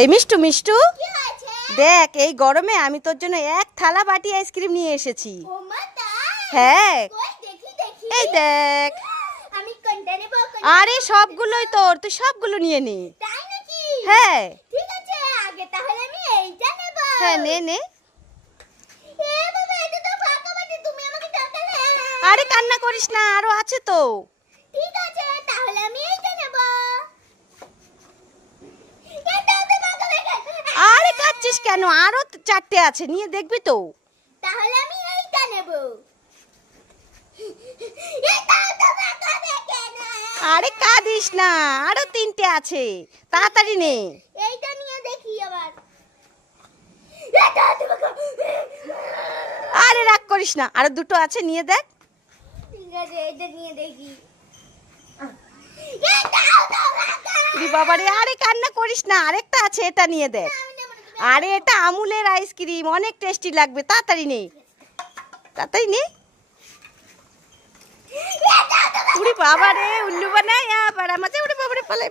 এই মিষ্টু মিষ্টু দেখ, এই গরমে আমি তোর জন্য এক থালা বাটি আইসক্রিম নিয়ে এসেছি। হ্যাঁ, এই দেখ। আরে সবগুলোই তোর, তুই সবগুলো নিয়ে নে। হ্যাঁ হ্যাঁ, নে নে। আরে কান্না করিস না, আরো আছে তো। ঠিক আছে, তাহলে আমি এইটা নেব। আরে কাচ্ছিস কেন, আরো 4টে আছে, নিয়ে দেখবি তো। তাহলে আমি এইটা নেব। আরে কাঁদিস না, আরো 3টে আছে, তাড়াতাড়ি নে। এইটা নিয়ে দেখি আবার। আরে রাগ করিস না, আরো 2টো আছে, নিয়ে দেখ। ঠিক আছে, এইটা নিয়ে দেখি। বাবারে, আরে কান্না করিস না, আরেকটা আছে, এটা নিয়ে দেখ। আরে এটা আমুলের আইসক্রিম, অনেক টেস্টি লাগবে, তাড়াতাড়ি নে, তাড়াতাড়ি নে। উড়ি বাবারে, উল্লু বানায় আবার আমাদের, উড়ি বাবারে পালাই।